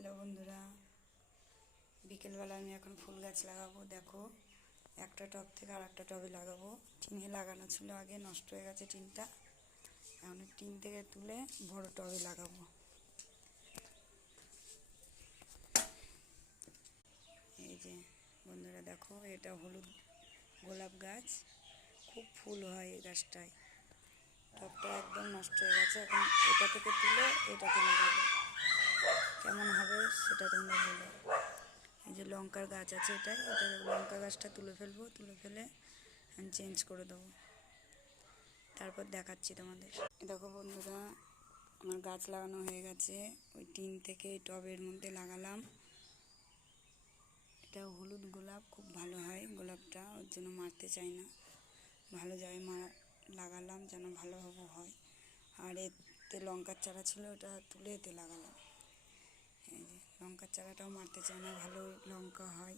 Hello বন্ধুরা, বিকেলবেলা আমি এখন ফুল গাছ লাগাবো। দেখো, একটা টব থেকে আর একটা টবে লাগাবো। টিনে লাগানো ছিল, আগে নষ্ট হয়ে গেছে টিনটা। এখন টিন থেকে তুলে বড় টবে লাগাবো। এই যে বন্ধুরা দেখো, এটা হলুদ গোলাপ গাছ, খুব ফুল হয় এই গাছটায়। টবটা একদম নষ্ট হয়ে গেছে, এখন এটা থেকে তুলে এটাতে লাগাবো। কেমন হবে সেটা তোমরা বলো। এই যে লঙ্কার গাছ আছে, এটা লঙ্কা গাছটা তুলে ফেলবো, তুলে ফেলে চেঞ্জ করে দেবো। তারপর দেখাচ্ছি তোমাদের। দেখো বন্ধুরা, আমার গাছ লাগানো হয়ে গেছে। ওই টিন থেকে এই টবের মধ্যে লাগালাম। এটা হলুদ গোলাপ, খুব ভালো হয় গোলাপটা, ওর জন্য মারতে চাই না, ভালো জায়গায় লাগালাম যেন ভালোভাবে হয়। আর এতে লঙ্কার চারা ছিল, ওটা তুলে এতে লাগালাম। এই যে লঙ্কার চারাটাও মারতে চাই না, ভালো লঙ্কা হয়।